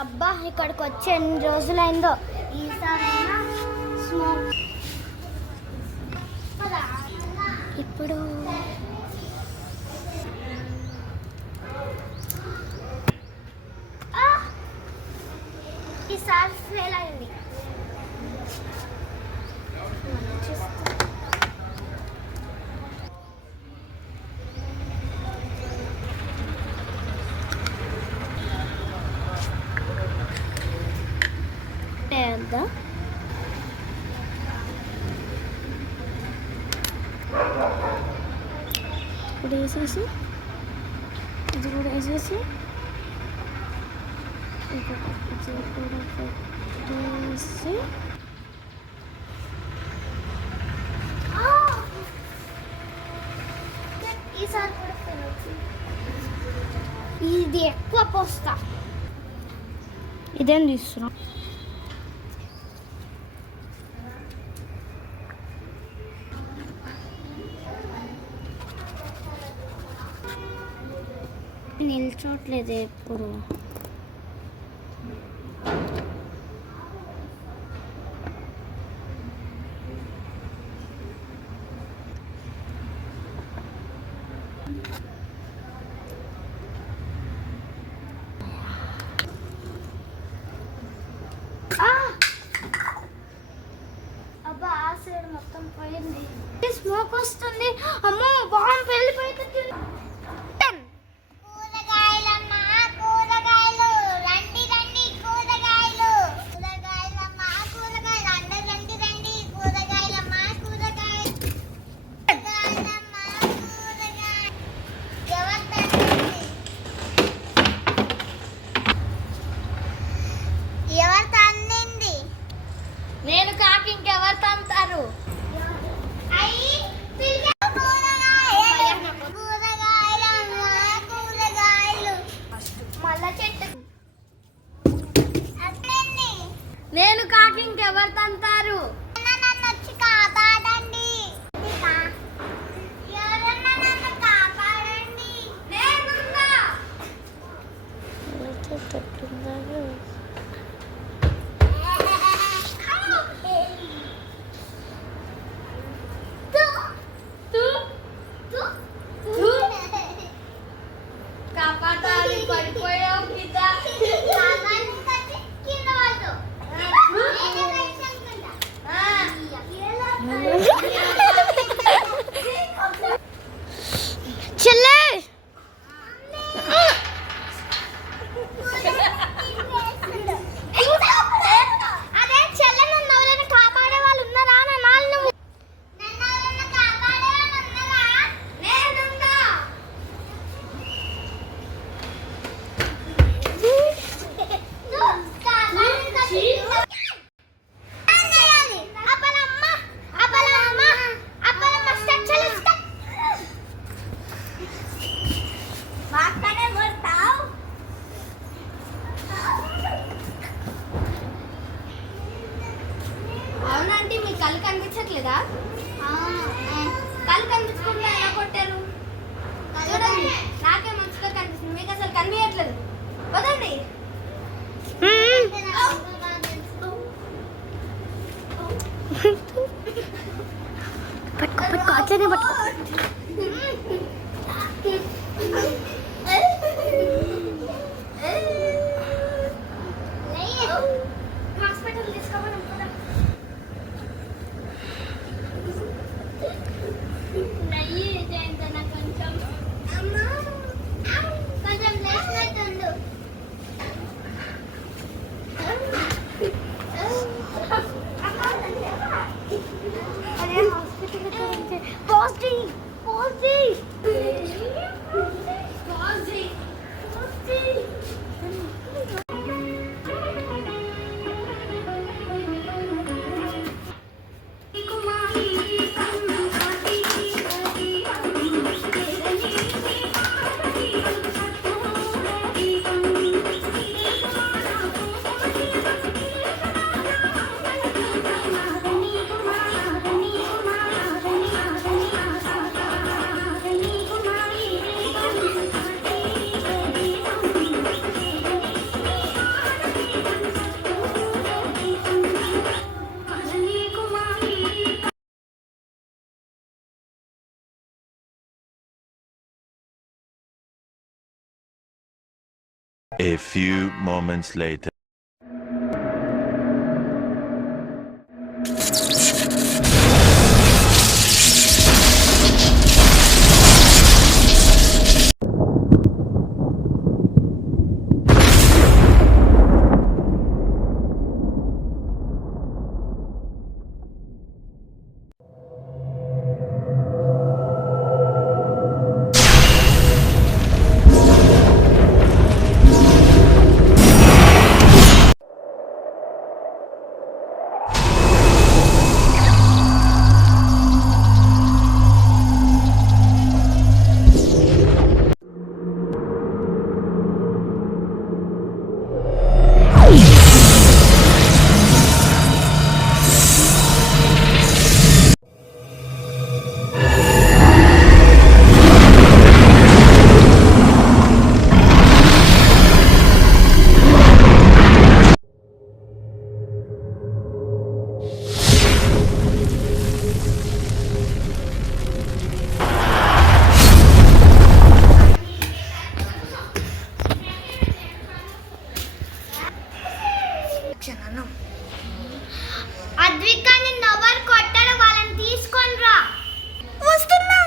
అబ్బా ఇక్కడికి వచ్చి ఎన్ని రోజులైందో. ఈసారైనా స్మోక్ ఇప్పుడు ఈసారి ఫెయిల్ అయింది. పెద్ద ఇప్పుడు వేసేసి ఇది కూడా వేసేసి ఇది కూడా పెట్టేసి ఈసారి ఇది ఎక్కువ పోస్తా. ఇదేం తీస్తున్నా? నిల్చోట్లేదు ఎప్పుడు. అబ్బా ఆ సైడ్ మొత్తం పోయింది. స్మోక్ వస్తుంది. అమ్మో బాంబు వెళ్ళిపోతుంది. నేను కాకి ఇంకెవరు తంతారు? నేను కాకి ఇంకెవరు తంతారు? వచ్చి కాపాడండి. అవునండి, మీ కళ్ళు కనిపించట్లేదా? కళ్ళు కనిపించకుండా ఎలా కొట్టారు? చూడండి, నాకే మంచిగా కనిపిస్తుంది, మీకు అసలు కనిపించట్లేదు. వదండి. హాస్పిటల్ తీసుకోమని posting A few moments later. Advika నిన్ను ఎవరు కొట్టారో వాళ్ళని తీసుకొని రా. వస్తున్నా.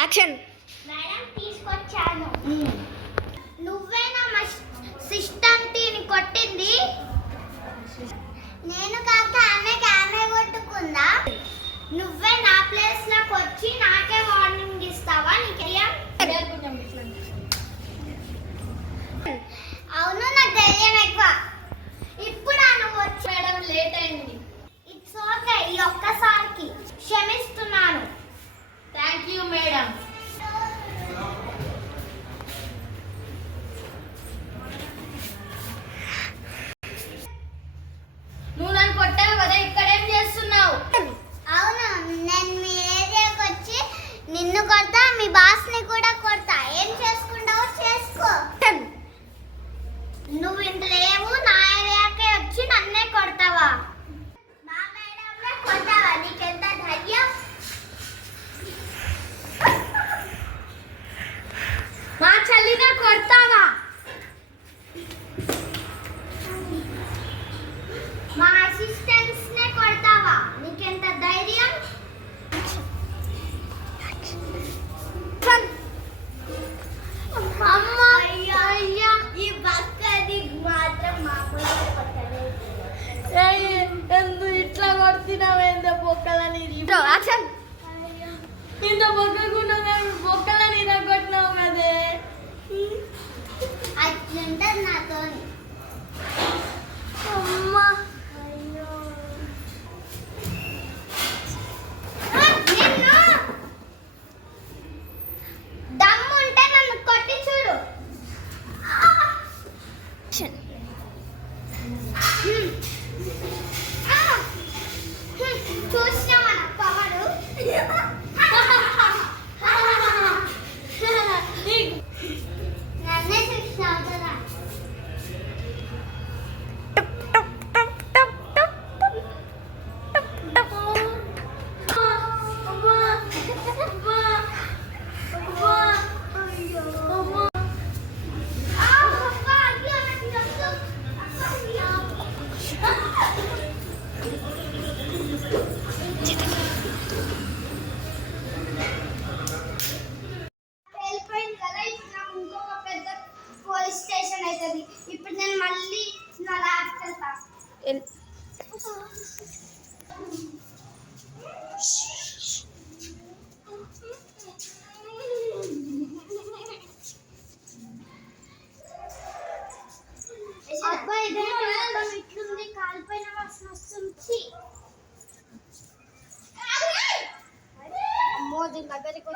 యాక్షన్. మేడం తీసుకొచ్చాను. నువ్వేనా మా సిస్టర్ టీని కొట్టింది? నేను కాక ఆమె కొట్టుకుందా? నువ్వే నా ప్లేస్ లోకి వచ్చి నాకే వార్నింగ్ ఇస్తావా? నీకేం అవును, నాకు ధైర్యం ఎక్కువ. ఇప్పుడు నువ్వు వచ్చి మేడం లేట్ అయింది. ఇట్స్ ఓకే, ఈ ఒక్కసారికి క్షమిస్తున్నాను. Thank you madam. నువ్వు నన్ను కొట్టావు కదా, ఇక్కడేం చేస్తున్నావు? అవును, నేను మీ ఏరియాకి వచ్చి నిన్ను కొడతా, మీ బాస్ ని కూడా కొడతా. ఏం చేసుకుంటావో చేసుకో. నువ్వు ఇంత లేవు, నా ఏరియాకే వచ్చి నన్నే కొడతావా? మా మేడంనే కొడతావా? నీకెంత ధైర్యం? మా చెల్లినే కొడతావా? మా అసిస్టెంట్స్ నే కొడతావా? నీకెంత ధైర్యం? అమ్మా, అయ్యా, ఈ బక్కది మాత్రం మామూలుగా కొట్టలేదు. ఎందు ఇట్లా కొడుతున్నావేందో బొక్కలని యాక్షన్. ఇంత బొక్కకుండా బొక్కలని కొట్టినావు కదే. అట్లుంటది నాతో. అమ్మా దమ్ముంటే నన్ను కొట్టి చూడు. చూసినావా నా పవరు? నన్నే చూసినావు కదా. వెళ్ళిపోయింది కదా, ఇప్పుడు నాకు ఇంకొక పెద్ద పోలీస్ స్టేషన్ అవుతుంది. ఇప్పుడు నేను మళ్ళీ నా ల్యాబ్కి వెళ్తా. అబ్బాయి ఇట్లుంది, కాలిపోయిన వాసన వస్తుంది. అమ్మో, దీని దగ్గరికి